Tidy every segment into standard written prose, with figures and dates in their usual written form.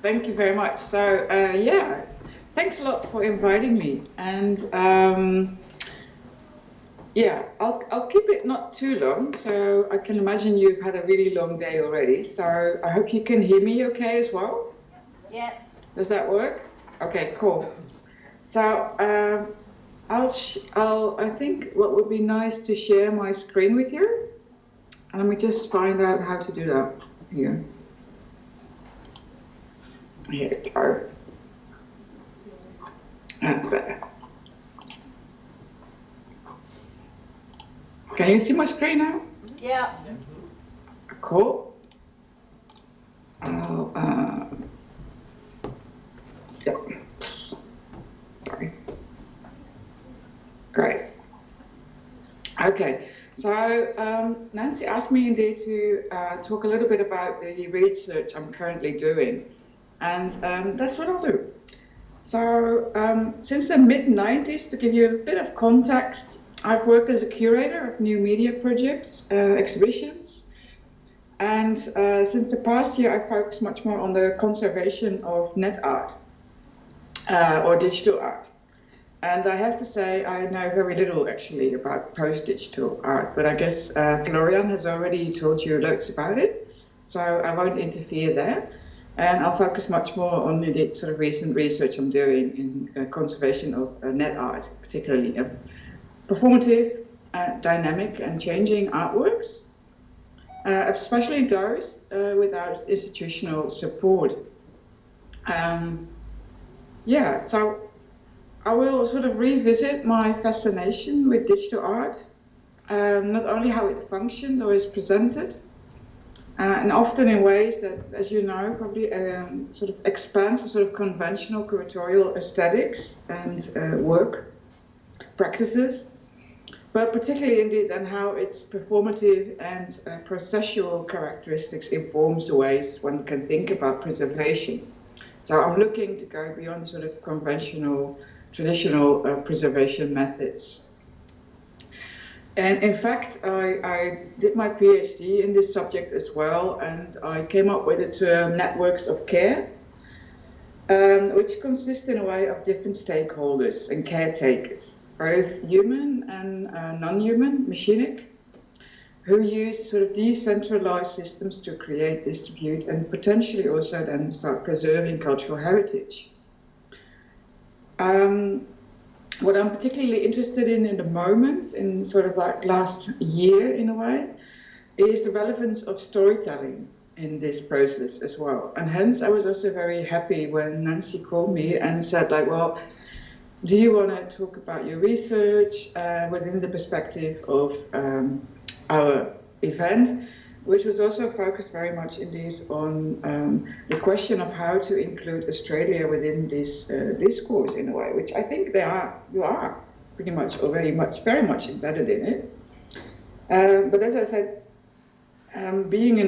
Thank you very much. So, yeah, thanks a lot for inviting me. And yeah, I'll keep it not too long. So I can imagine you've had a really long day already. So I hope you can hear me okay as well. Yeah. Does that work? Okay, cool. So I think what would be nice to share my screen with you. And let me just find out how to do that here. Here we go. That's better. Can you see my screen now? Yeah. Cool. Yeah. Sorry. Great. Okay. So Nancy asked me indeed to talk a little bit about the research I'm currently doing, and that's what I'll do. So since the mid-90s, to give you a bit of context, I've worked as a curator of new media projects, exhibitions, and since the past year, I focus much more on the conservation of net art or digital art. And I have to say, I know very little actually about post-digital art, but I guess Florian has already told you loads about it, so I won't interfere there. And I'll focus much more on the sort of recent research I'm doing in conservation of net art, particularly performative, dynamic, and changing artworks, especially those without institutional support. Yeah, so I will sort of revisit my fascination with digital art, not only how it functions or is presented, and often in ways that, as you know, probably sort of expands the sort of conventional curatorial aesthetics and work practices, but particularly indeed then how its performative and processual characteristics informs the ways one can think about preservation. So I'm looking to go beyond the sort of conventional, traditional preservation methods. And in fact, I did my PhD in this subject as well, and I came up with the term networks of care, which consist in a way of different stakeholders and caretakers, both human and non-human, machinic, who use sort of decentralized systems to create, distribute, and potentially also then start preserving cultural heritage. What I'm particularly interested in the moment, in sort of like last year in a way, is the relevance of storytelling in this process as well. And hence I was also very happy when Nancy called me and said like, well, do you want to talk about your research within the perspective of our event, which was also focused very much indeed on the question of how to include Australia within this discourse in a way, which I think you are pretty much already very much embedded in it. But as I said, being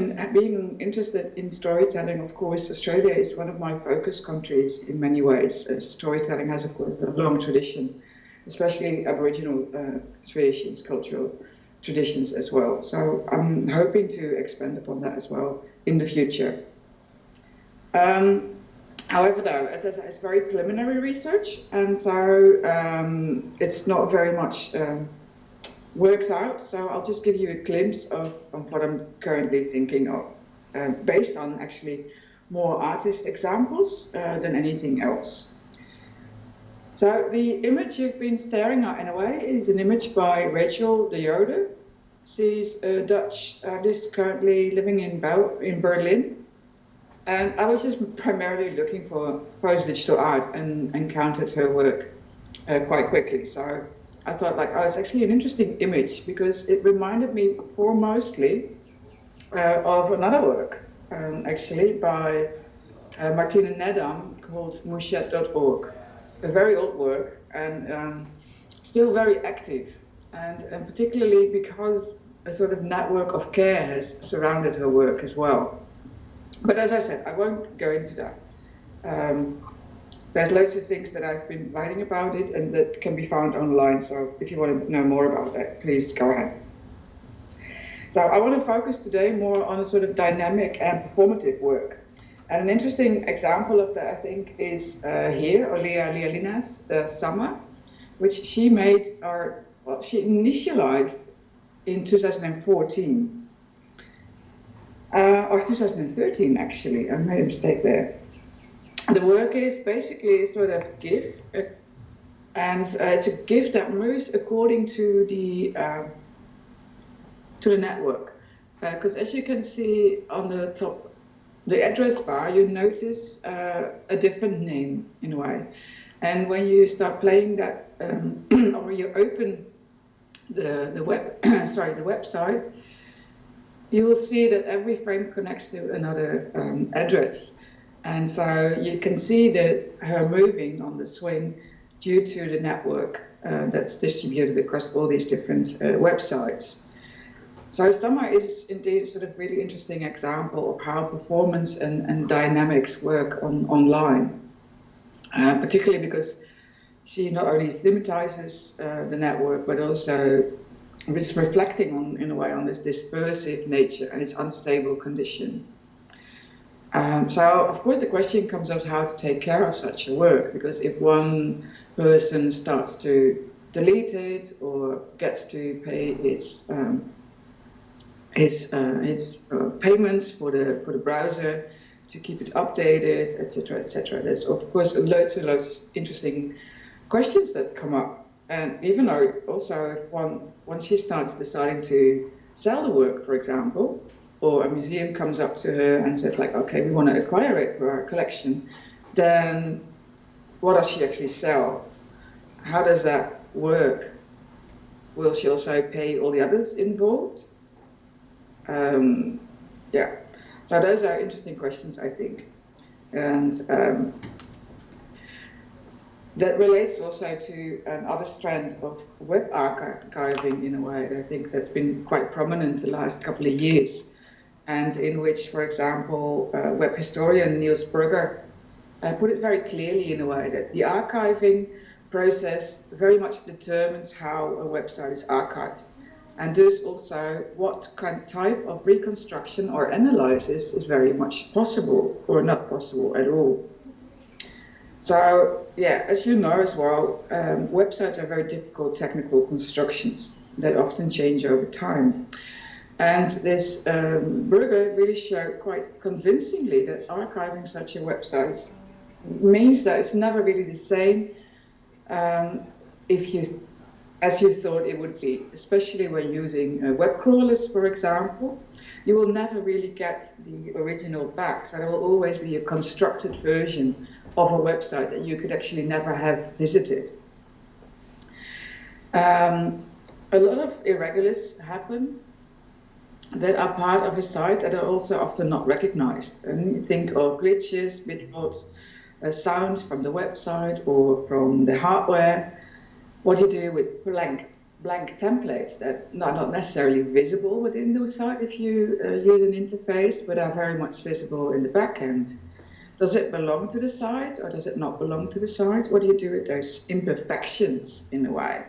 interested in storytelling, of course, Australia is one of my focus countries in many ways. Storytelling has a long tradition, especially Aboriginal traditions, cultural traditions as well. So I'm hoping to expand upon that as well in the future. However, though, as I said, it's very preliminary research, and so it's not very much worked out. So I'll just give you a glimpse of what I'm currently thinking of, based on actually more artist examples than anything else. So the image you've been staring at in a way is an image by Rachel de Jode. She's a Dutch artist currently living in Berlin. And I was just primarily looking for post-digital art and encountered her work quite quickly. So I thought like, oh, it's actually an interesting image because it reminded me foremostly of another work, actually, by Martine Nedam called mouchette.org. A very old work and still very active, and particularly because a sort of network of care has surrounded her work as well. But as I said, I won't go into that. There's loads of things that I've been writing about it and that can be found online, so if you want to know more about that, please go ahead. So I want to focus today more on a sort of dynamic and performative work. And an interesting example of that, I think, is here, Olea Lialina's Summer, which she made, she initialized in 2014, or 2013 actually. I made a mistake there. The work is basically a sort of GIF, and it's a GIF that moves according to the network. Because as you can see on the top, the address bar, you notice a different name in a way. And when you start playing that, or you open the website, you will see that every frame connects to another address. And so you can see that her moving on the swing due to the network that's distributed across all these different websites. So Summer is indeed a sort of really interesting example of how performance and dynamics work online, particularly because she not only thematizes the network, but also is reflecting on, in a way, on this dispersive nature and its unstable condition. So, of course, the question comes up how to take care of such a work, because if one person starts to delete it or gets to pay his payments for the browser to keep it updated, etc., etc. There's, of course, loads and loads of interesting questions that come up. And even though also if once she starts deciding to sell the work, for example, or a museum comes up to her and says like, okay, we want to acquire it for our collection, then what does she actually sell? How does that work? Will she also pay all the others involved? Yeah, so those are interesting questions, I think. And that relates also to another strand of web archiving in a way. I think that's been quite prominent the last couple of years, and in which, for example, web historian Niels Brugger put it very clearly in a way that the archiving process very much determines how a website is archived, and thus also what kind of type of reconstruction or analysis is very much possible or not possible at all. So, yeah, as you know as well, websites are very difficult technical constructions that often change over time. And this Brugger really showed quite convincingly that archiving such a website means that it's never really the same as you thought it would be, especially when using web crawlers, for example. You will never really get the original back, so there will always be a constructed version of a website that you could actually never have visited. A lot of irregulars happen that are part of a site that are also often not recognized. And you think of glitches, bitfaults, sound from the website or from the hardware. What do you do with blank templates that are not necessarily visible within the site if you use an interface, but are very much visible in the back end? Does it belong to the site or does it not belong to the site? What do you do with those imperfections in a way?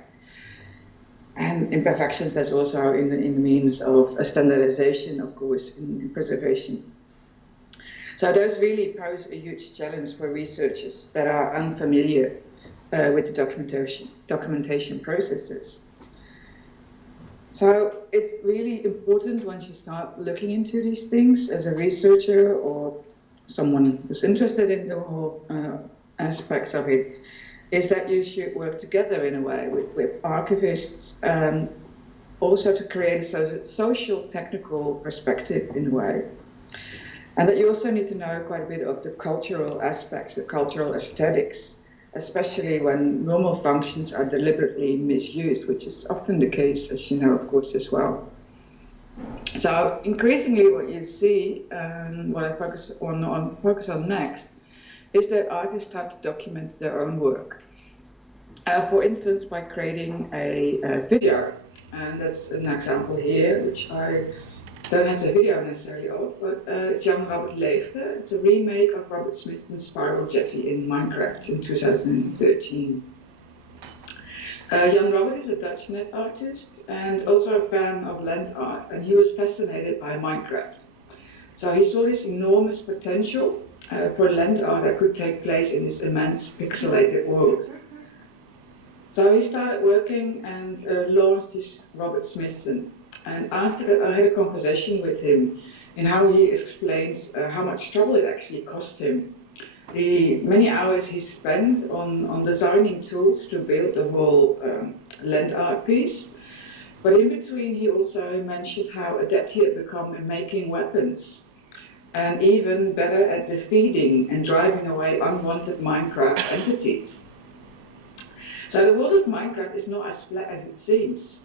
And imperfections, that's also in the means of a standardization, of course, in preservation. So those really pose a huge challenge for researchers that are unfamiliar with the documentation processes. So it's really important once you start looking into these things as a researcher or someone who's interested in the whole aspects of it, is that you should work together in a way with archivists, also to create a social technical perspective in a way. And that you also need to know quite a bit of the cultural aspects, the cultural aesthetics, especially when normal functions are deliberately misused, which is often the case, as you know, of course, as well. So increasingly what you see, what I focus on next, is that artists start to document their own work. For instance, by creating a video. And that's an example here, which I don't have the video necessarily of, but it's Jan Robert Leefde. It's a remake of Robert Smithson's Spiral Jetty in Minecraft in 2013. Jan Robert is a Dutch net artist and also a fan of land art, and he was fascinated by Minecraft. So he saw this enormous potential for land art that could take place in this immense pixelated world. So he started working and launched this Robert Smithson. And after that, I had a conversation with him in how he explains how much trouble it actually cost him. The many hours he spent on designing tools to build the whole land art piece. But in between, he also mentioned how adept he had become in making weapons, and even better at defeating and driving away unwanted Minecraft entities. So the world of Minecraft is not as flat as it seems.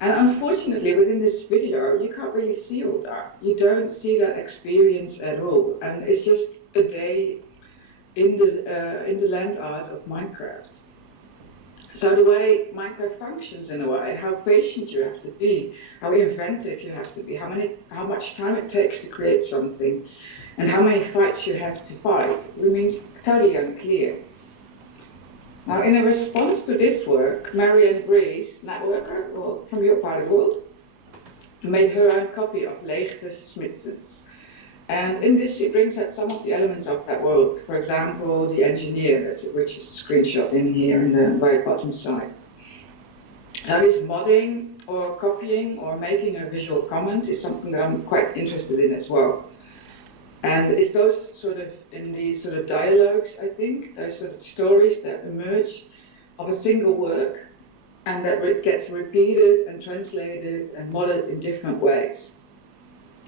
And unfortunately, within this video, you can't really see all that. You don't see that experience at all. And it's just a day in the land art of Minecraft. So the way Minecraft functions in a way, how patient you have to be, how inventive you have to be, how much time it takes to create something, and how many fights you have to fight, remains totally unclear. Now, in a response to this work, Marianne Breeze, networker from your part of the world, made her own copy of Leegte's Smithson's. And in this, she brings out some of the elements of that world. For example, the engineer, which is a screenshot in here in the very bottom side. How is modding or copying or making a visual comment is something that I'm quite interested in as well. And it's those sort of, in these sort of dialogues, I think, those sort of stories that emerge of a single work and that gets repeated and translated and modded in different ways.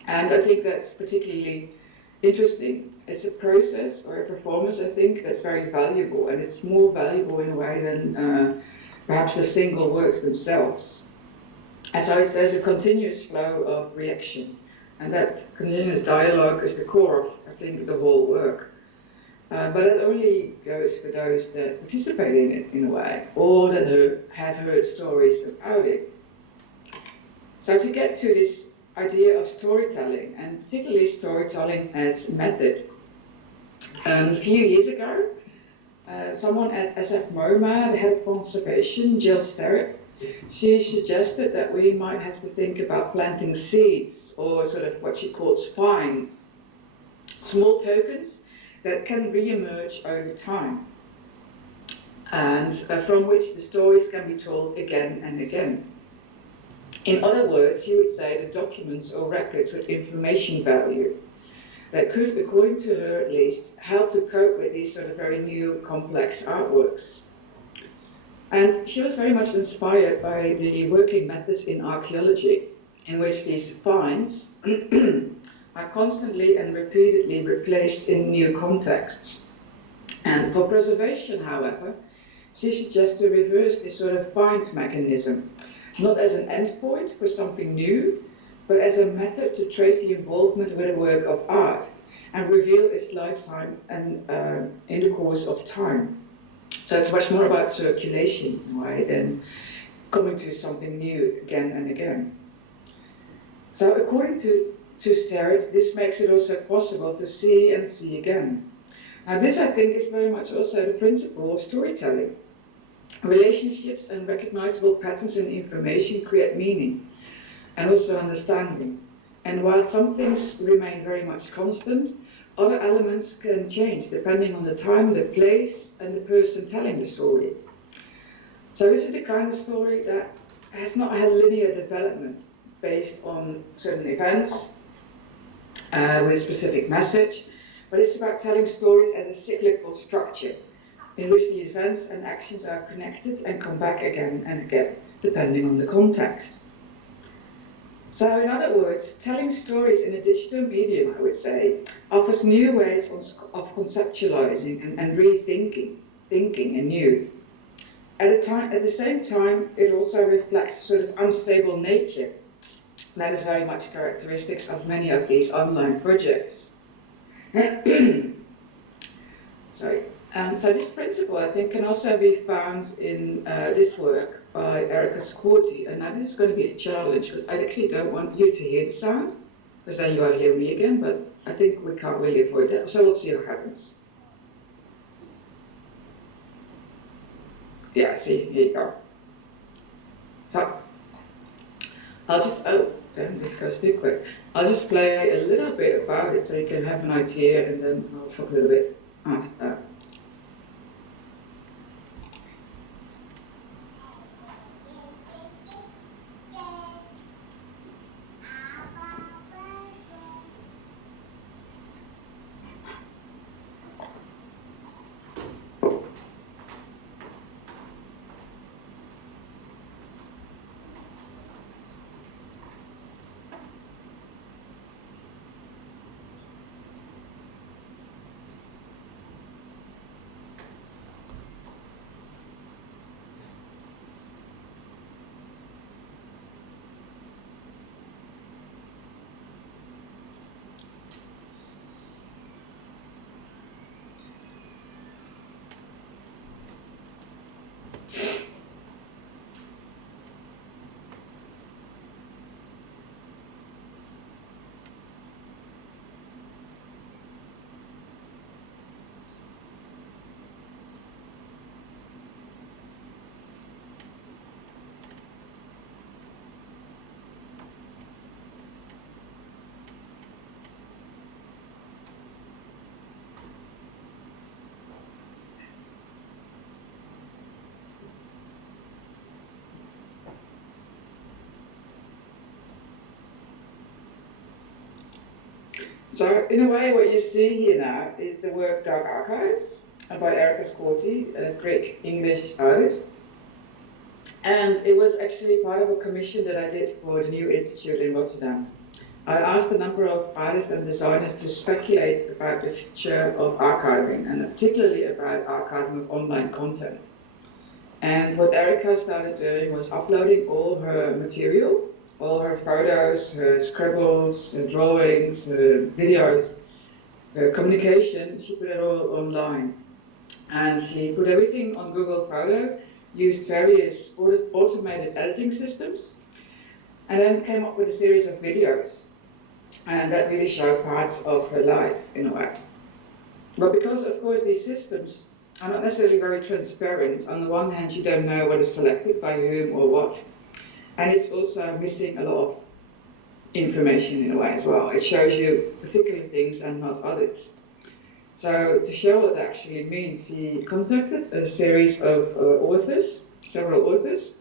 And I think that's particularly interesting. It's a process or a performance, I think, that's very valuable, and it's more valuable in a way than perhaps the single works themselves. And so there's a continuous flow of reaction. And that continuous dialogue is the core of, I think, the whole work. But it only goes for those that participate in it, in a way, or that have heard stories about it. So to get to this idea of storytelling, and particularly storytelling as method, a few years ago, someone at SF MoMA, the head of conservation, Jill Sterrett, she suggested that we might have to think about planting seeds, or sort of what she calls finds, small tokens that can re-emerge over time, and from which the stories can be told again and again. In other words, you would say the documents or records with information value that could, according to her at least, help to cope with these sort of very new, complex artworks. And she was very much inspired by the working methods in archaeology, in which these finds are constantly and repeatedly replaced in new contexts. And for preservation, however, she suggests to reverse this sort of find mechanism, not as an endpoint for something new, but as a method to trace the involvement with a work of art and reveal its lifetime and in the course of time. So it's much more about circulation, right, than coming to something new again and again. So according to Sterrett, this makes it also possible to see and see again. Now this, I think, is very much also the principle of storytelling. Relationships and recognizable patterns in information create meaning and also understanding. And while some things remain very much constant, other elements can change depending on the time, the place, and the person telling the story. So this is the kind of story that has not had linear development based on certain events with a specific message, but it's about telling stories as a cyclical structure in which the events and actions are connected and come back again and again, depending on the context. So in other words, telling stories in a digital medium, I would say, offers new ways of conceptualizing and rethinking, thinking anew. At the same time, it also reflects a sort of unstable nature that is very much characteristics of many of these online projects. Sorry. So this principle, I think, can also be found in this work by Erica Scorti. And now this is going to be a challenge, because I actually don't want you to hear the sound, because then you will hear me again, but I think we can't really avoid that. So we'll see what happens. Yeah, see, here you go. So, I'll just, oh, damn, this goes too quick. I'll just play a little bit about it so you can have an idea, and then I'll talk a little bit after that. So, in a way, what you see here now is the work Dark Archives by Erica Scorti, a Greek English artist. And it was actually part of a commission that I did for the new institute in Rotterdam. I asked a number of artists and designers to speculate about the future of archiving, and particularly about archiving of online content. And what Erica started doing was uploading all her material, all her photos, her scribbles, her drawings, her videos, her communication. She put it all online. And she put everything on Google Photo, used various automated editing systems, and then came up with a series of videos. And that really showed parts of her life in a way. But because, of course, these systems are not necessarily very transparent, on the one hand, you don't know what is selected by whom or what. And it's also missing a lot of information in a way as well. It shows you particular things and not others. So to show what that actually means, he contacted a series of authors, several authors,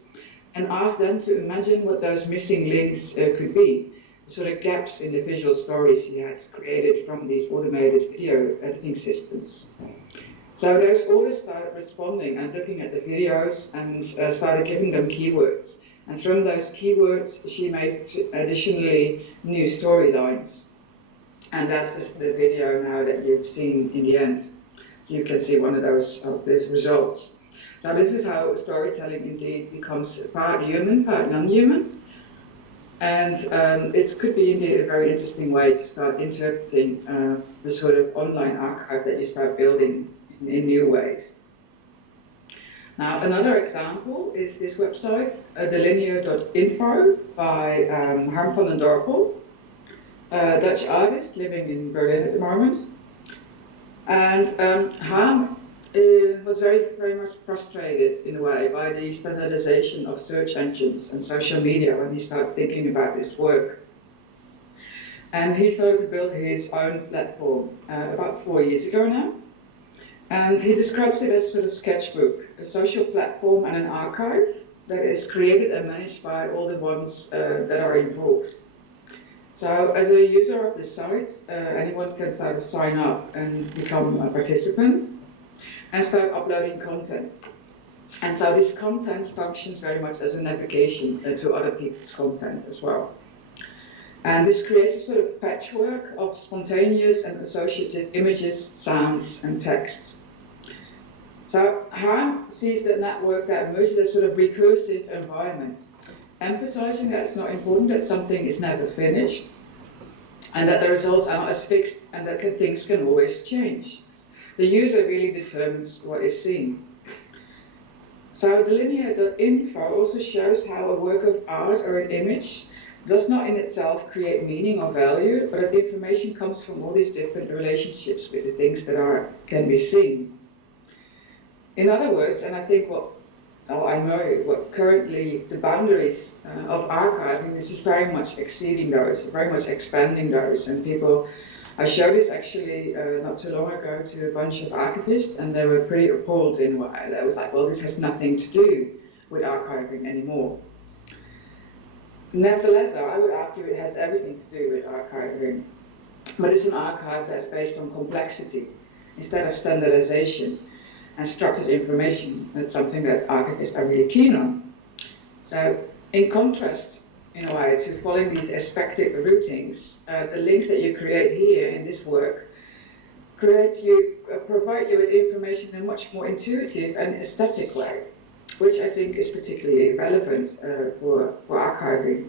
and asked them to imagine what those missing links could be, sort of gaps in the visual stories he had created from these automated video editing systems. So those authors started responding and looking at the videos and started giving them keywords. And from those keywords, she made additionally new storylines. And that's the video now that you've seen in the end. So you can see one of those results. So this is how storytelling indeed becomes part human, part non-human. And it could be indeed a very interesting way to start interpreting the sort of online archive that you start building in new ways. Now, another example is this website, delinear.info by Harm van den Dorpel, a Dutch artist living in Berlin at the moment. And Harm was very much frustrated in a way by the standardization of search engines and social media when he started thinking about this work. And he started to build his own platform about 4 years ago now. And he describes it as sort of sketchbook, a social platform and an archive that is created and managed by all the ones that are involved. So as a user of the site, anyone can sort of sign up and become a participant and start uploading content. And so this content functions very much as a navigation to other people's content as well. And this creates a sort of patchwork of spontaneous and associative images, sounds, and text. So Harm sees that network that emerges as sort of recursive environment, emphasizing that it's not important that something is never finished, and that the results are not as fixed, and that things can always change. The user really determines what is seen. So delinear.info also shows how a work of art or an image does not in itself create meaning or value, but that the information comes from all these different relationships with the things that can be seen. In other words, and I think what I know what currently the boundaries of archiving, this is very much exceeding those, very much expanding those, and people, I showed this actually not too long ago to a bunch of archivists, and they were pretty appalled in a way. They was like, well, this has nothing to do with archiving anymore. Nevertheless, though, I would argue it has everything to do with archiving, but it's an archive that's based on complexity instead of standardization and structured information. That's something that archivists are really keen on. So, in contrast, in a way, to following these aspective routings, the links that you create here in this work provide you with information in a much more intuitive and aesthetic way, which I think is particularly relevant for archiving.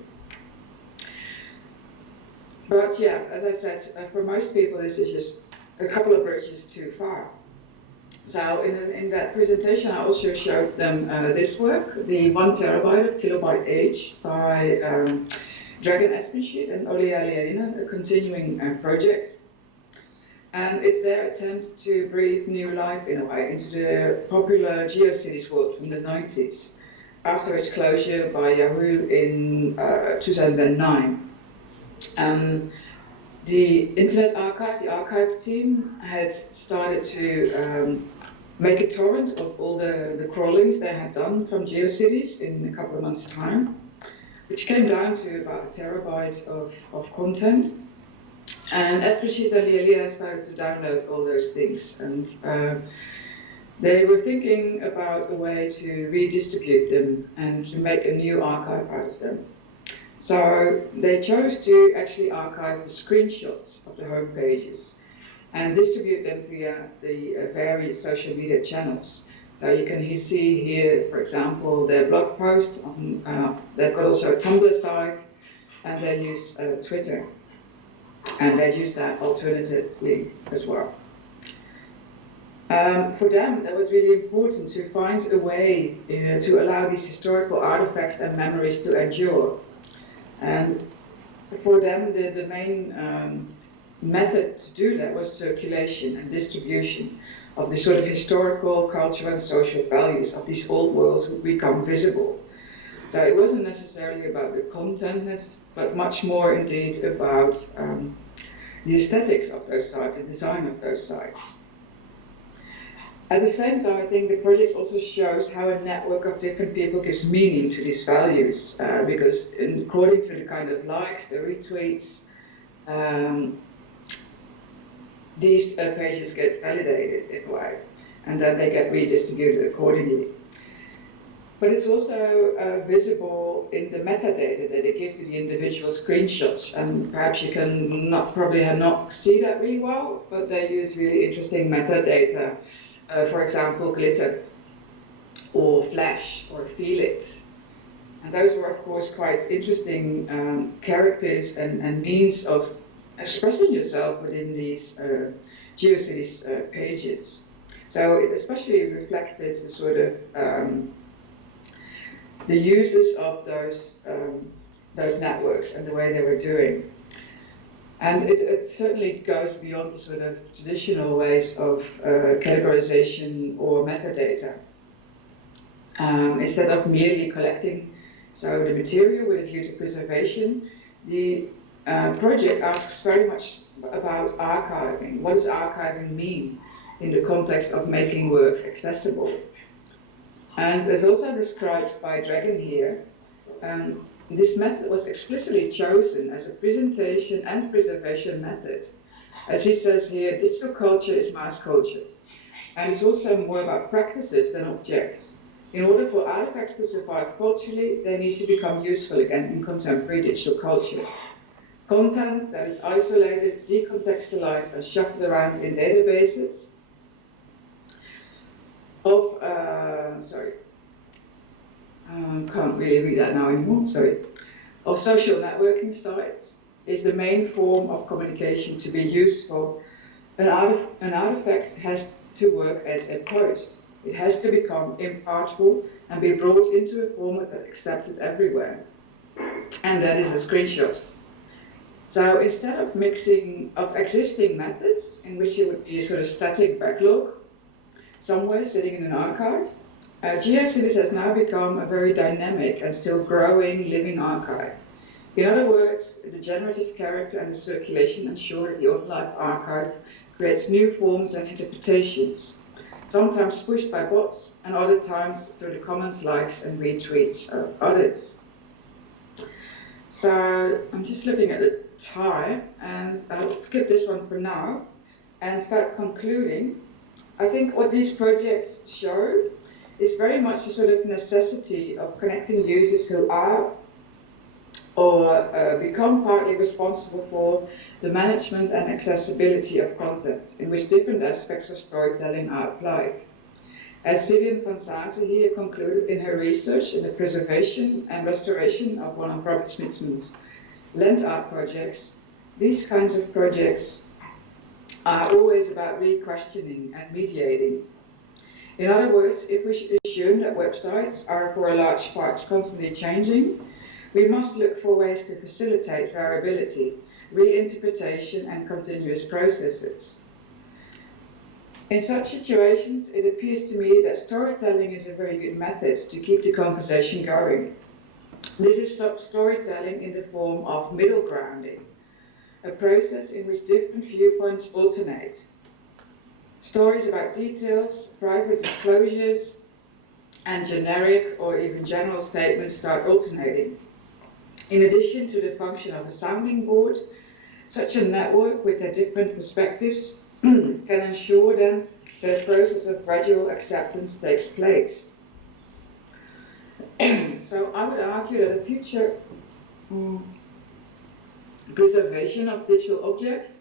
But yeah, as I said, for most people, this is just a couple of bridges too far. So in that presentation, I also showed them this work, the 1 terabyte of kilobyte age by Dragan Espenschied and Olli Aliarina, a continuing project. And it's their attempt to breathe new life, in a way, into the popular GeoCities world from the 90s, after its closure by Yahoo in 2009. The Internet Archive, the archive team, had started to make a torrent of all the crawlings they had done from GeoCities in a couple of months' time, which came down to about 1 terabyte of content. And Espenschied and Lielia started to download all those things, and they were thinking about a way to redistribute them and to make a new archive out of them. So they chose to actually archive the screenshots of the home pages and distribute them via the various social media channels. So you can see here, for example, their blog post. They've got also a Tumblr site, and they use Twitter. And they use that alternatively as well. For them, that was really important to find a way to allow these historical artifacts and memories to endure. And for them, the main method to do that was circulation and distribution of the sort of historical, cultural, and social values of these old worlds would become visible. So it wasn't necessarily about the content, but much more indeed about the aesthetics of those sites, the design of those sites. At the same time, I think the project also shows how a network of different people gives meaning to these values, because according to the kind of likes, the retweets, these pages get validated in a way, and then they get redistributed accordingly. But it's also visible in the metadata that they give to the individual screenshots, and perhaps you can probably not see that really well, but they use really interesting metadata. For example, glitter, or flash, or Felix. And those were, of course, quite interesting characters and means of expressing yourself within these GeoCities pages. So it especially reflected the sort of the uses of those networks and the way they were doing. And it certainly goes beyond the sort of traditional ways of categorization or metadata. Instead of merely collecting the material with a view to preservation, the project asks very much about archiving. What does archiving mean in the context of making work accessible? And as also described by Dragan here, this method was explicitly chosen as a presentation and preservation method. As he says here, digital culture is mass culture, and it's also more about practices than objects. In order for artifacts to survive culturally, they need to become useful again in contemporary digital culture. Content that is isolated, decontextualized, and shuffled around in databases of, can't really read that now anymore, of social networking sites is the main form of communication to be useful. An artifact has to work as a post. It has to become impartable and be brought into a format that's accepted everywhere. And that is a screenshot. So instead of mixing of existing methods, in which it would be a sort of static backlog, somewhere sitting in an archive, GeoCities has now become a very dynamic and still growing living archive. In other words, the generative character and the circulation ensure that the online archive creates new forms and interpretations, sometimes pushed by bots and other times through the comments, likes and retweets of others. So I'm just looking at the time, and I'll skip this one for now and start concluding. I think what these projects show is very much a sort of necessity of connecting users who are or become partly responsible for the management and accessibility of content, in which different aspects of storytelling are applied. As Vivian van Zazen here concluded in her research in the preservation and restoration of one of Robert Smithson's land art projects, these kinds of projects are always about re-questioning and mediating. In other words, if we assume that websites are for a large part constantly changing, we must look for ways to facilitate variability, reinterpretation and continuous processes. In such situations, it appears to me that storytelling is a very good method to keep the conversation going. This is storytelling in the form of middle grounding, a process in which different viewpoints alternate. Stories about details, private disclosures, and generic or even general statements start alternating. In addition to the function of a sounding board, such a network with their different perspectives can ensure then that a process of gradual acceptance takes place. So I would argue that the future preservation of digital objects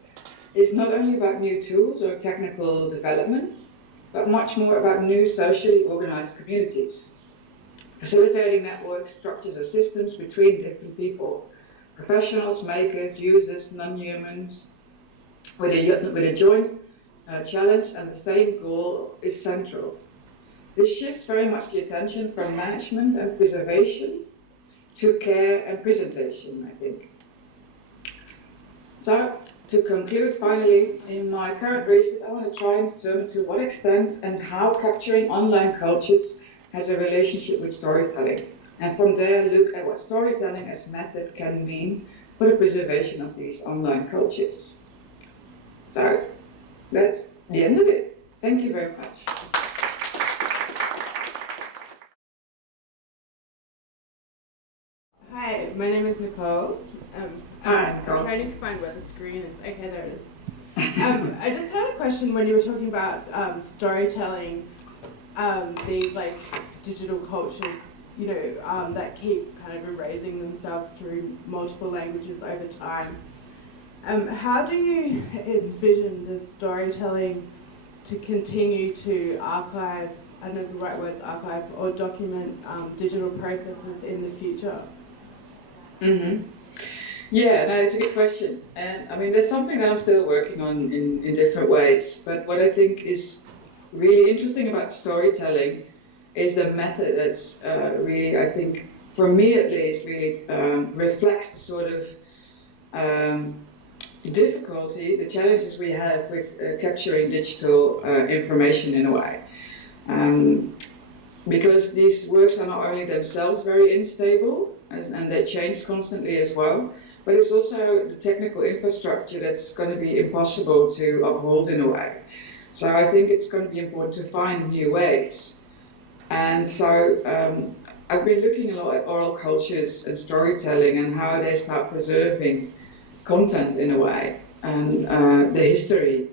is not only about new tools or technical developments, but much more about new socially organized communities, facilitating network structures or systems between different people, professionals, makers, users, non-humans, with a joint challenge and the same goal is central. This shifts very much the attention from management and preservation to care and presentation, I think. So, to conclude finally, in my current research, I want to try and determine to what extent and how capturing online cultures has a relationship with storytelling. And from there, look at what storytelling as method can mean for the preservation of these online cultures. So, that's the end of it. Thank you very much. Hi, my name is Nicole. Hi, Nicole. I'm trying to find where the screen is. Okay, there it is. I just had a question when you were talking about storytelling, these like digital cultures, you know, that keep kind of erasing themselves through multiple languages over time. How do you envision the storytelling to continue to archive, I don't know if the right word's archive, or document digital processes in the future? Mm-hmm. Yeah, no, it's a good question. And I mean, there's something that I'm still working on in different ways. But what I think is really interesting about storytelling is the method that's really, I think, for me at least, really reflects the sort of difficulty, the challenges we have with capturing digital information in a way. Because these works are not only themselves very unstable, and they change constantly as well, but it's also the technical infrastructure that's going to be impossible to uphold in a way. So I think it's going to be important to find new ways. And so I've been looking a lot at oral cultures and storytelling and how they start preserving content in a way, and the history.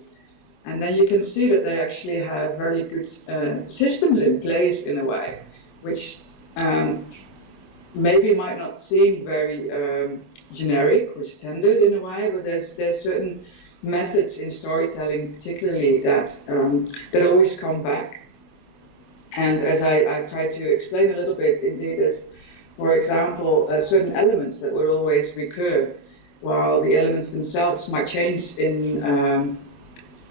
And then you can see that they actually have very good systems in place in a way, which maybe might not seem very generic or standard in a way, but there's certain methods in storytelling particularly that always come back. And as I try to explain a little bit, indeed, as for example, certain elements that will always recur, while the elements themselves might change in how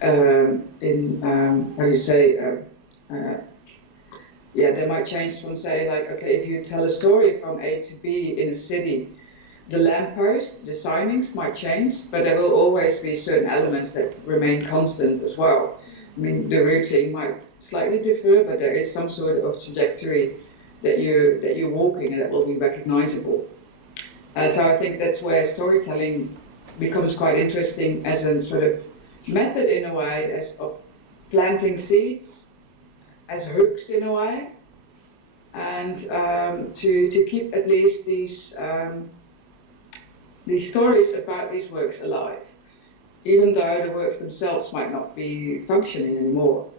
do you say, they might change from, say, like, okay, if you tell a story from A to B in a city, the lamppost, the signings might change, but there will always be certain elements that remain constant as well. I mean, the routing might slightly differ, but there is some sort of trajectory that you're walking and that will be recognizable. So I think that's where storytelling becomes quite interesting as a sort of method in a way, as of planting seeds, as hooks in a way, and to keep at least these stories about these works alive, even though the works themselves might not be functioning anymore,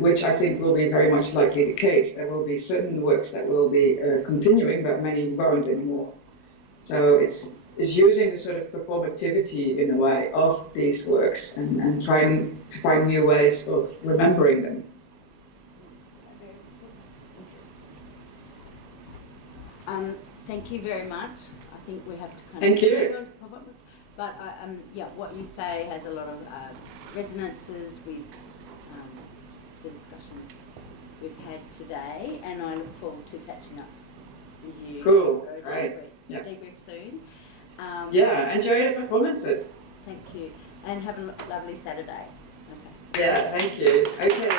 which I think will be very much likely the case. There will be certain works that will be continuing, but many won't anymore. So it's using the sort of performativity in a way of these works and trying to find new ways of remembering them. Thank you very much. I think we have to kind Thank of you. move on to performance. But yeah, what you say has a lot of resonances with the discussions we've had today, and I look forward to catching up with you. Cool. Right. Yeah. Debrief soon. Yeah. Enjoy the performances. Thank you, and have a lovely Saturday. Okay. Yeah. Thank you. Okay.